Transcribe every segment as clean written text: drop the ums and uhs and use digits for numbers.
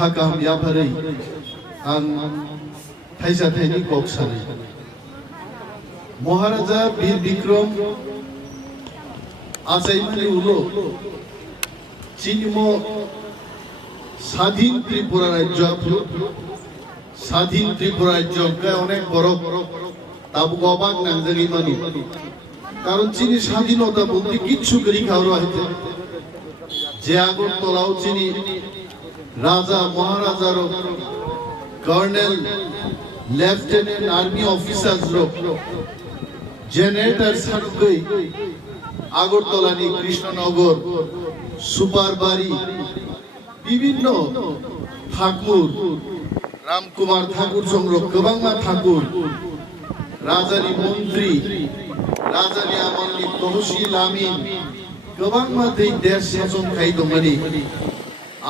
खाकाम याफारै आं थाइसा थाइनि कक सारै महाराजा वीर विक्रम आचार्यमणि उलो चिनिमो স্বাধীন ত্রিপুরা রাজ্য স্বাধীন ত্রিপুরা রাজ্যকে অনেক বড় তাবু অবাক নাংজাগি মানি কারণ চিনি স্বাধীনতা বলতে কিচ্ছু করি খাওয়া হইতে যে আগরতলাও চিনি রাজা মহারাজার কর্নেল লেফটেন্যান্ট আর্মি অফিসার্স জেনারেটর সার্গই আগরতলানি কৃষ্ণনগর সুপারবাড়ি বিভিন্ন ঠাকুর রামকুমার ঠাকুর সংগ্রহ গোবাংমা ঠাকুর রাজানি মন্ত্রী রাজানি আমলনি তহসিল আমিন গোবাংমা এই দেশ শাসন খাই দমানি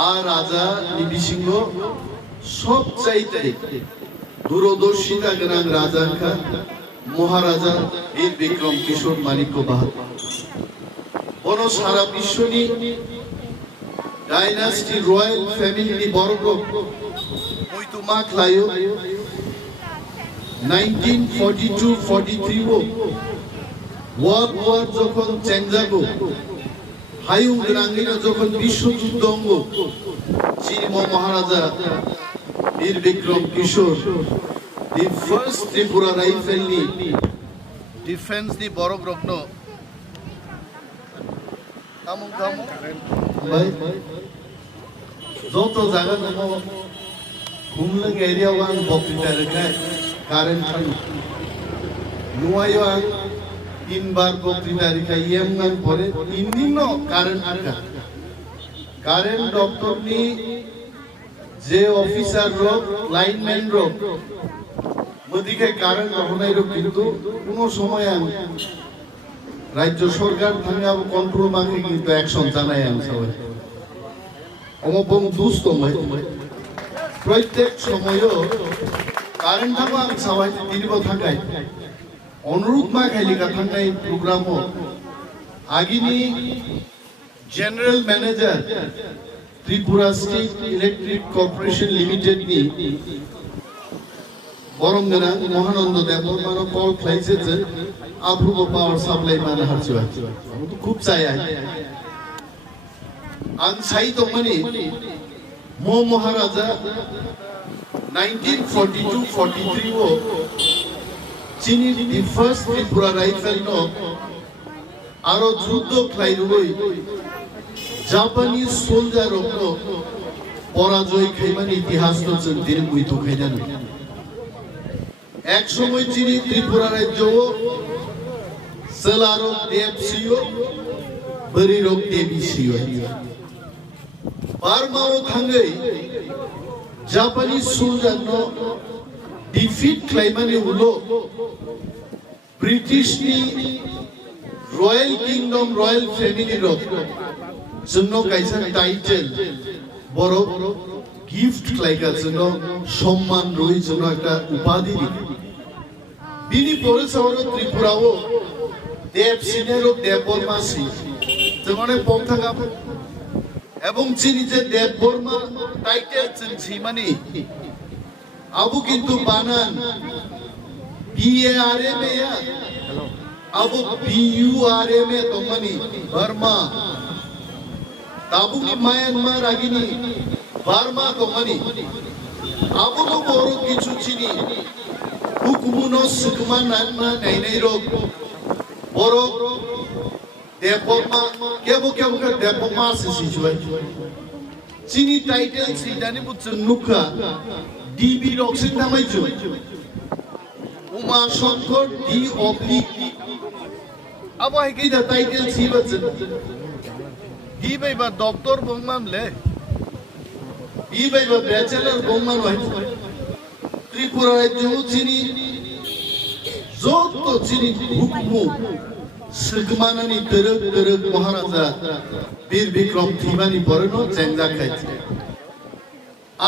আর রাজা নিবিসিংহ সবচাইতে দূরদর্শিতা গণাং রাজাঙ্কা মহারাজা বীর বিক্রম কিশোর মানিক্য বাহাদুর বন সারা বিশ্বনি ডাইনাস্টি রয়্যাল ফ্যামিলি বর্গ মুইতুমা খায়ো 1942-43 ওয়ার্ল্ড ওয়ার যখন চেঞ্জাগো হায়ু গ্রাঙ্গিনা যখন বিশ্বযুদ্ধ অঙ্গ চিনিম মহারাজা বীর বিক্রম কিশোর দি ফার্স্ট ত্রিপুরা রাইফেল নি ডিফেন্স নি বড় রত্ন কামুং কামুং ভাই যত জায়গা দङ खुमलुं एरियायाव आं बक्तृता रोखाय कारेन्ट थाङो नुवायाव आं तीनबार बक्तृता रोखाय एमगान परे तीनदिनो कारेन्ट आरखा कारेन्ट डक्टरनि जे अफिसार रक लाइनमैन रक मदिके कारेन्ट हनाय रक किन्तु कोनो समय आं राज्य सरकार थाङाबो कन्ट्रोल माखै किन्तु एक्शन जानाय आं सबाय अमबम दुस्त मैं प्रत्येक समय कारेन्ट थाङो आं सबाय दिनबो थाखाय अनुरोध मा खायलिका थांनाय प्रोग्रामो आगिनि general manager Tripura state electric corporation limited नि बरंगना महानंद देवबर्मानो कल खालायसे जे आप्रुबो पावर सप्लाय मानो हारसिबाय तो खूब चाया आं साइ दंमानि मो महाराजा 1942-43 वो चीनी the first त्रिपुरा राइफल नो आरो जुद्ध खालायरुबै जापानीज सोल्जार नो पराजय खायमानि इतिहास तो जों दिनै मुइथु खायजानो एक समय चीनी त्रिपुरा राज्य सेलारो देवसियो बरिरो देबिसियो बारमाओ थाङै जापानीज सोल्जार नो डिफीट खालायमानि उलो ब्रिटिश नि रॉयल किंगडम रॉयल फैमिली रो जोंनो कायसा टाइटेल बरो गिफ्ट खालायगा जोंनो सम्मान रय जोंनो একটা उपाधि बिनि परे सावरो त्रिपुराओ देवसिनेरो देवबर्मासि जोंने पक्थागा এবং চিনি যে দেববর্মা টাইটেল जों सिमानि আবু কিন্তু বানান BARM या अब BURM तोमनी बर्मा ताबुनी म्यांमार आगिनी बर्मा तोमनी अब तो बोरो किछु चिनी हुकुमुनो सुकमा नानमा नाइनाय रोग बोरो देवबर्मा केबो का देवबर्मा सिजुय चिनी टाइटेल सिदानि बुचन नुका DB रक्सिन नामायजो Uma Shankar D oblique अब है कि द टाइटल सी बचन D viva doctor बंगमामले D viva bachelor बंगमान है त्रिपुरा राज्य चिनी जो तो चिनी हुकुमु सुकमानानि तरक महाराजा वीर विक्रम थिमानि परनो चेंजा खायছে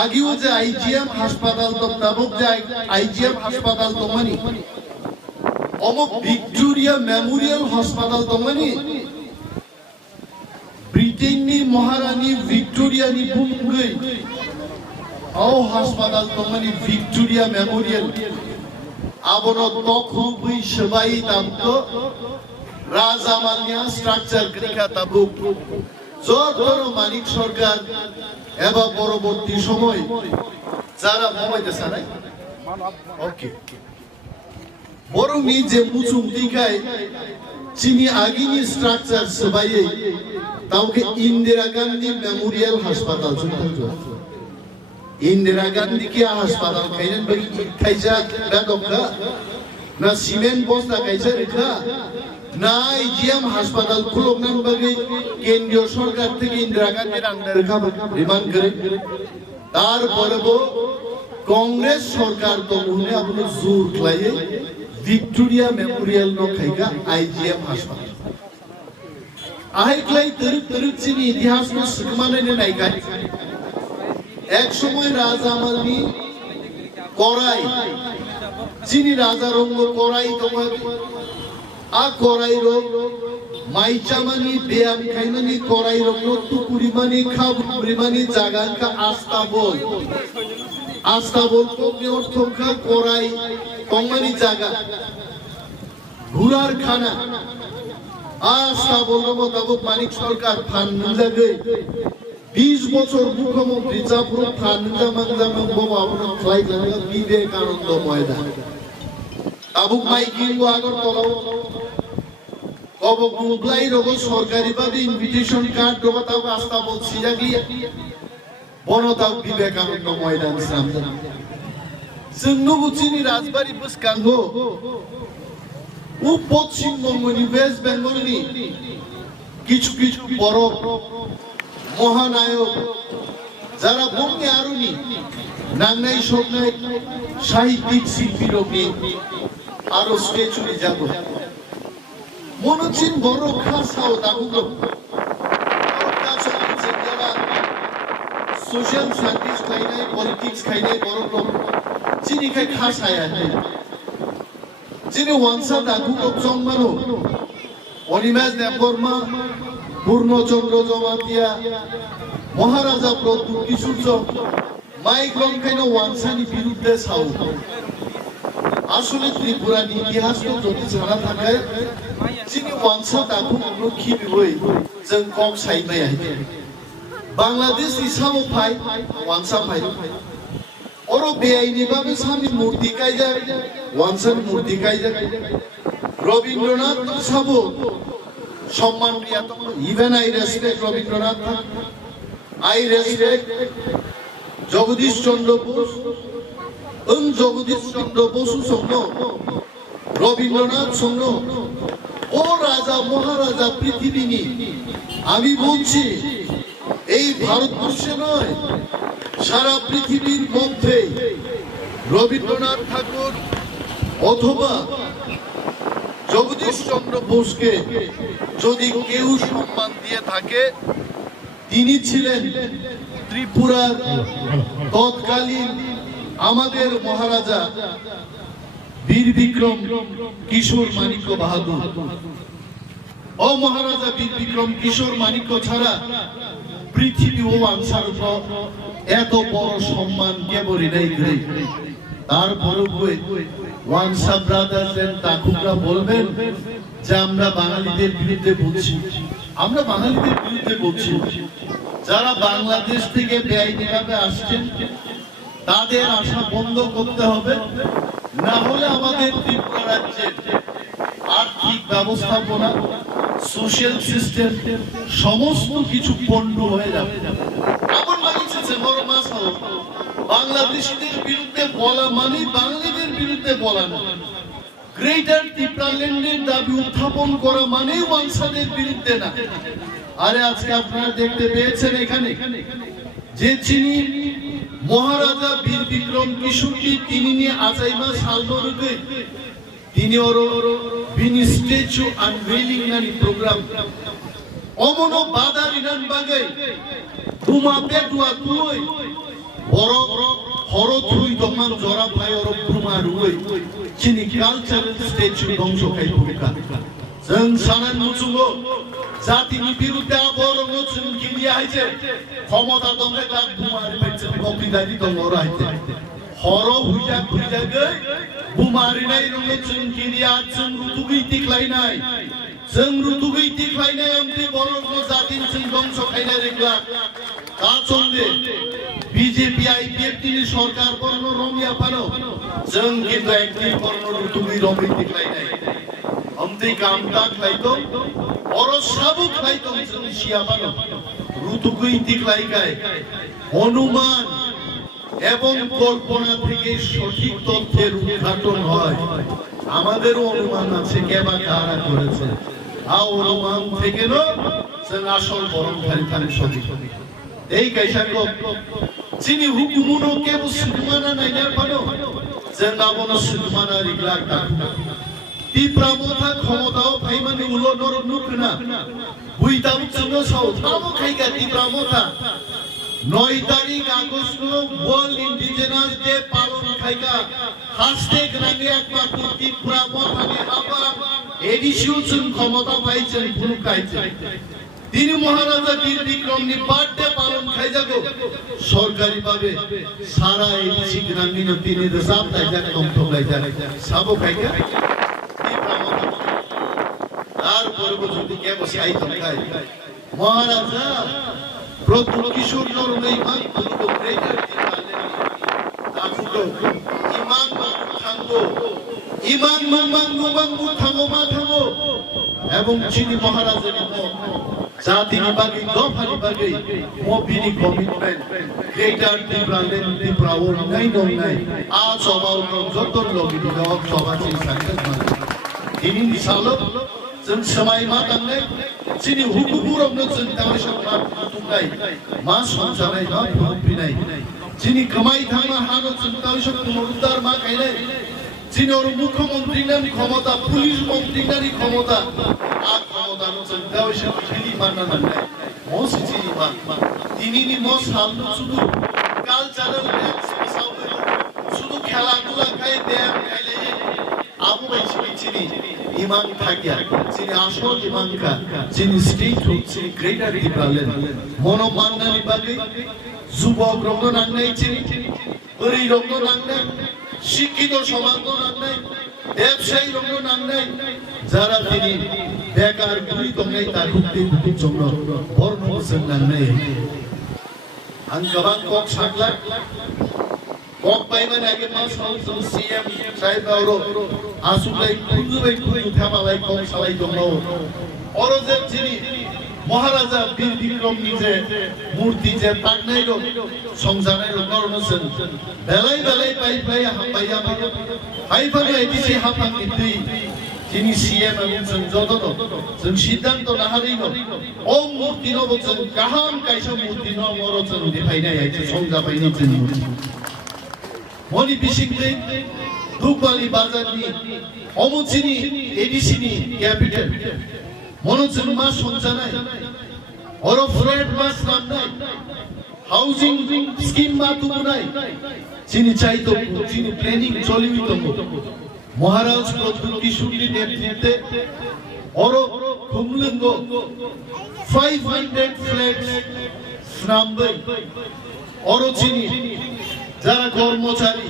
आगिও যে आईजीएम হাসপাতাল তো তাবক যায় आईजीएम হাসপাতাল তো মানি অমক ভিক্টোরিয়া মেমোরিয়াল হাসপাতাল তো মানি ব্রিটেননি মহারানী ভিক্টোরিয়ানি বুমগৈ Au hospital tongani Victoria Memorial abono tokhu bui sebai tamko রাজামালিয়া স্ট্রাকচার ক্রিকা তাবুক যতর মালিক সরকার এবং পরবর্তী সময় যারা মোবাইতেছে না ওকে বড় নিজে মুচুম দিকায় চিনি আগিনি স্ট্রাকচার সবাই তাওকে ইন্দিরা গান্ধী মেমোরিয়াল হাসপাতাল চলতে ইন্দিরা গান্ধী কি হাসপাতাল খাইলেন বাকি খাইজা রাদকা না সিমেন্ট বস্তা খাইজা রেখা না ইজিএম হাসপাতাল খুলনার বাকি কেন্দ্রীয় সরকার থেকে ইন্দিরা গান্ধীর আন্ডারে রিমান্ড করে তারপরে কংগ্রেস সরকার তো উনি আপনি জোর খাইয়ে ভিক্টোরিয়া মেমোরিয়াল নো খাইগা আইজিএম হাসপাতাল আই ক্লাই তরুক চিনি ইতিহাস में শিখমানে নাই গাই এক সময় রাজামালি করাই চিনি রাজা রঙ্গ করাই তোমার আ করাই রোগ মাইচামানি বেয়াম খাইমানি করাই রোগ টুকুরিমানি খাবুরিমানি জাগানকা আস্তাবল কোপনি অর্থকা করাই কমানি জাগা ঘুরার খানা আস্তাবল মোতাবেক মানিক সরকার ফান জাগে 20 বছর মুখ্যমন্ত্রী চাপুর ফান জামাং বাবা আপনা ফ্লাইট লাগা বিবেকানন্দ ময়দান আবুক মাইকিং আগর তলাও অবক মুগলাই রোগ সরকারি ভাবে ইনভিটেশন কার্ড রোগতাও আস্তাবল সিজাগি বনতাও বিবেকানন্দ ময়দান সামনে जोंनि राजबाड़ी बुसकांगो ও পশ্চিমবঙ্গনি ওয়েস্ট বেঙ্গলনি কিছু কিছু বড় মহানায়ক যারা বঙ্গে আরুনি নাংনাই সবনাই সাহিত্যিক শিল্পী রবি আরো স্ট্যাচুরি যাব মনোচিন বড় খাসাও দাগুলো সোশ্যাল সার্ভিস খাইনাই পলিটিক্স খাইনাই বড় লোক চিনি খাই খাসায়া যিনি ওয়ানসা দাগুলো জন্মানো অনিমেষ দেববর্মা পূর্ণচন্দ্র জমাতিয়া মহারাজা প্রদ্যুৎ কিশোর মাইক লঙ্কাইনো ওয়ানসানি বিরুদ্ধে সাউ আসলে ত্রিপুরার ইতিহাস যদি জানা থাকে যিনি ওয়ানসা দাগুলো খিবিবই जों কক সাইমাই আইতে বাংলাদেশ ইসামো ফাই ওয়ানসা ফাই ওর বেআইনি ভাবে স্বামী মূর্তি কাইজা ওয়ানসান মূর্তি কাইজা রবীন্দ্রনাথ সাবো সম্মান দিয়া তো even I respect Rabindranath I respect Jagadish Chandra Bose Jagadish Chandra Basu সঙ্গ রবীন্দ্রনাথ সঙ্গ ও রাজা মহারাজা পৃথিবীনি আমি বলছি এই ভারতবর্ষে নয় সারা পৃথিবীর মধ্যে রবীন্দ্রনাথ ঠাকুর অথবা জগদীশ চন্দ্র বোসকে যদি কেউ সম্মান দিয়ে থাকে তিনি ছিলেন ত্রিপুরার তৎকালীন আমাদের মহারাজা বীর বিক্রম কিশোর মানিক্য বাহাদুর ও মহারাজা বীর বিক্রম কিশোর মানিক্য ছাড়া পৃথিবী ও আনসার এত বড় সম্মান কেবলই নাই করে তারপরে ওয়ানসা ব্রাদার্স এন্ড তাকুকরা বলবেন যে আমরা বাঙালিদের বিরুদ্ধে বলছি আমরা বাঙালিদের বিরুদ্ধে বলছি যারা বাংলাদেশ থেকে বেআইনিভাবে আসছেন তাদের আশা বন্ধ করতে হবে না হলে আমাদের ত্রিপুরা রাজ্যের আর্থিক ব্যবস্থাপনা সোশ্যাল সিস্টেম সমস্ত কিছু পণ্ড হয়ে যাবে এমন লাগিয়েছে বড় মাস বাংলাদেশিদের বিরুদ্ধে বলা মানে বাঙালিদের বিরুদ্ধে বলা না গ্রেটার ত্রিপুরাল্যান্ডের দাবি উত্থাপন করা মানে ওয়ানসাদের বিরুদ্ধে না আরে আজকে আপনারা দেখতে পেয়েছেন এখানে যে চিনি মহারাজা বীর বিক্রম কিশোরী তিনি নিয়ে আচাইমা সালদরকে তিনি ওর বিনি স্ট্যাচু আনভেইলিং নানি প্রোগ্রাম অমনো বাদা রিনান বাগাই তুমা পেটুয়া তুই বড় হরথুই দমান জরা ভাই ওর ব্রুমা রুই চিনি কালচারাল স্ট্যাচু ধ্বংস খাই ভূমিকা जों सानान मुचुगो জাতিनि বিরুদ্ধে বরং চিনকিনি আইছে ক্ষমতা দমে তার বুমারি পেছে কপিদারি দমর আইছে হর হুইজা হুইজা গে বুমারি নাই রং চিনকিনি আছন রুতুগি টিকলাইনাই जों रुतुगै टिकलायनाय ओंथि बर'खौ जातिनि जों ध्वंस खायनाय रेग्ला काचंदे बीजेपी आईपीएफ नि सरकार बर्न रमिया पानो जों किन्तु एकटि बर्न रुतुगै रमै टिकलायनाय ओंथि कामता खायतो बड़ साबु खायतो जों सिया पानो रुतुगै टिकलायगाय अनुमान এবং কল্পনা থেকে সঠিক তথ্যের উদ্ঘাটন হয় আমাদের অনুমান আছে কে বা কারা করেছে অনুমান থেকে जों আসল বরংখারি থানে সঠিক এই কাইসাকো যিনি হুকুমুনো কেবল সুদমানা নাইনার পানো जों আবনো সুদমানা রিগলা কাকু তিপ্রামথা ক্ষমতাও ফাইমানি উলো নর নুকনা বুইতাম जों সাও থামো খাইগা তিপ্রামথা 9 तारीख আগস্ট ওয়ার্ল্ড ইন্ডিজেনাস ডে পালন খাইগা হাসতে গ্রামে একমাত্র ত্রিপুরা মথানে আবার এডিশন ক্ষমতা পাইছেন ফুলকাইছে তিনি মহারাজা বীর বিক্রমনি বার্থডে পালন খাইজাগো সরকারি ভাবে সারা এডিসি গ্রামীণ তিনি দেশাম তাইজা কম ঠকাইজা সাবো খাইগা আর পরব যদি কে বসাই তকাই মহারাজা প্রথম কিশোর নরমেই মান পুরো গ্রেটার দিবালে তাকুটো ইমান মাংগো থামো মা থামো এবং চিনি মহারাজের জাতিনি বাকি দফানি বাকি মবিনি কমিটমেন্ট গ্রেটার দিবালে দিপ্রাও নাই নাই আজ সবাও যত লগি দাও সবা চিন সাকসেস মানে ইনি সালো जों समाय मा दांनाय जोंनि हुकुमुरावनो जों दावैसो मा बुंनाय मा संजानाय मा बुंफिनाय जोंनि कमाय थांनो हानो जों दावैसो उदार मा गायनाय जोंनि मुख्यमन्त्रीनि क्षमता पुलिस मन्त्रीनि क्षमता आ क्षमतानो जों दावैसो खेलि मानना नांनाय मसिजि मा दिनैनि म सामनो सुदु कालचाराल डेन्स बिसावनो सुदु खेला दुला खाय देम खायले आबु बायसिनि ইমান থাকিয়া যিনি আসল ইমানকা যিনি স্টেট যিনি গ্রেটার দিবালেন মনোমান্নানি বাগে যুবক রঙ্গ নাংনাই চিনি গরি রঙ্গ নাংনাই শিক্ষিত সমাজ নাংনাই ব্যবসায়ী রঙ্গ নাংনাই যারা তিনি বেকার গুলি দংনাই তার মুক্তির জন্য বর্ণবসন নাংনাই আং গোবাং কক সাকলা কক পাইমান আগে মাস जों सीएम साहेब आरो आसुलाय खुजुबाय खुजु थामालाय কক सालाय दङ अरो जे जिनि महाराजा वीर विक्रमनि जे मूर्ति जे तागनाय दं संजानाय नरनसन बेलाय बेलाय पाइ पाइ हाबाया हाइफानो एदिसि हाफांनि दै जिनि सीएम जों जदन जों सिद्धांत नाहारिनो ओ मूर्ति नबो जों गाहाम कायसा मूर्ति न मरो जों देखायनाय आइसे संजाबायनि जों मनि बिसिंदै दुगबाली बाजारनि अमुचिनि एडिसिनि क्यापिटेल मनोजन मा संजानाय अरो फ्रेड मास नामनाय हाउसिंग स्किम मा तुमनाय जिनि चाइतो जिनि प्लेनिंग चलिबि दङ महाराज प्रद्युत किशोरनि नेतृत्वे अरो खुमलिंग 500 फ्लैट्स नामबाय अरो जिनि যারা কর্মচারী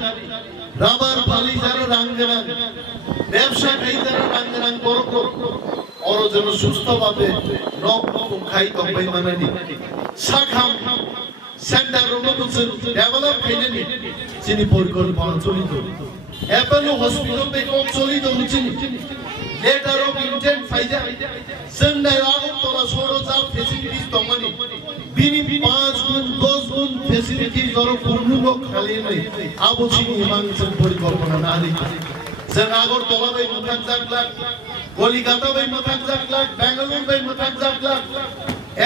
রাবার ফালি যারা রাঙ্গরাং ব্যবসা খাই যারা রাঙ্গরাং করক অর যেন সুস্থভাবে রক খাই তবাই মানানি শাখাম সেন্টার রোমোজন ডেভেলপ খাইনি যিনি পরিকল্পনা চলিত অ্যাপোলো হসপিটাল বেকম চলিত হচ্ছেন লেটার অফ ইন্টেন্ট ফাইজা जोंनाय আগরতলা সরজা ফেসিলিটিস দমানি বিনি 5 গুণ 10 গুণ ফেসিলিটি জরো পূর্ণ খালিনে আবচিনি ইমানজন পরিকল্পনা নারি जों আগরতলা বাই মথাক জাগলা কলিকাতা বাই মথাক জাগলা বেঙ্গালুরু বাই মথাক জাগলা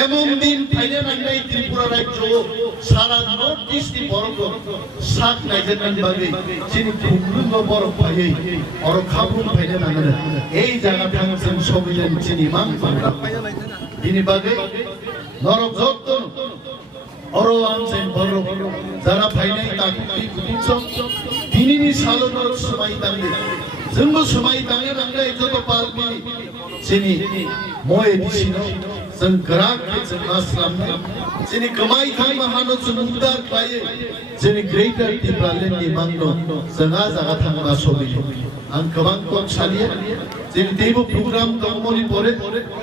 এমন দিন ফাইনা নাংনাই ত্রিপুরা রাজ্য সারা নর্থ ইস্ট বরক সাত নাইজেন বাগে যিনি পূর্ণ বরক পাই অর খাবুন ফাইনা নাংনা এই জায়গা থাকছেন সবিলেন যিনি মান পারা তিনি বাগে নরক যত্ন অর আনছেন বরক যারা ফাইনাই তাকুতি কুতিছম দিনিনি সালনৰ সময় তাঙ্গে जोंबो সময় তাঙ্গে নাংনা যত পালবি যিনি মই দিছিনো जों गोराक जों आस्लामनाय जोंनि गोमाय थांनो हानो जों उद्धार खालायो जोंनि ग्रेटार टिप्रालेन्डनि मांनो जोंहा जागा थांना सबियो आं गोबां कम सालिया जोंनि देबो प्रग्राम दंमोन परे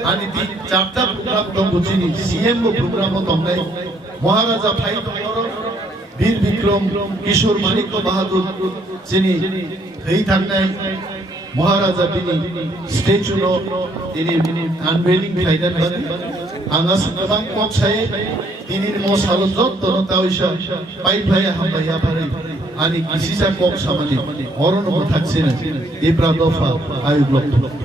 आनि दी चारटा प्रग्राम दं जोंनि सीएम प्रग्राम दंनाय महाराजा फाइ दंरो वीर विक्रम किशोर माणिक्य बाहादुर जोंनि थै थांनाय महाराजा बिनि स्टेचु दिनै आनवेलिं फाइनाल बादि आंहा गोबां कम सायो दिनै मसालो जत्तनो तावैसा पाइफाया हामबाया फारै आनि किसिसा कम सामानि हरनो थाक्सिनो एब्रा दफा आयुग्लक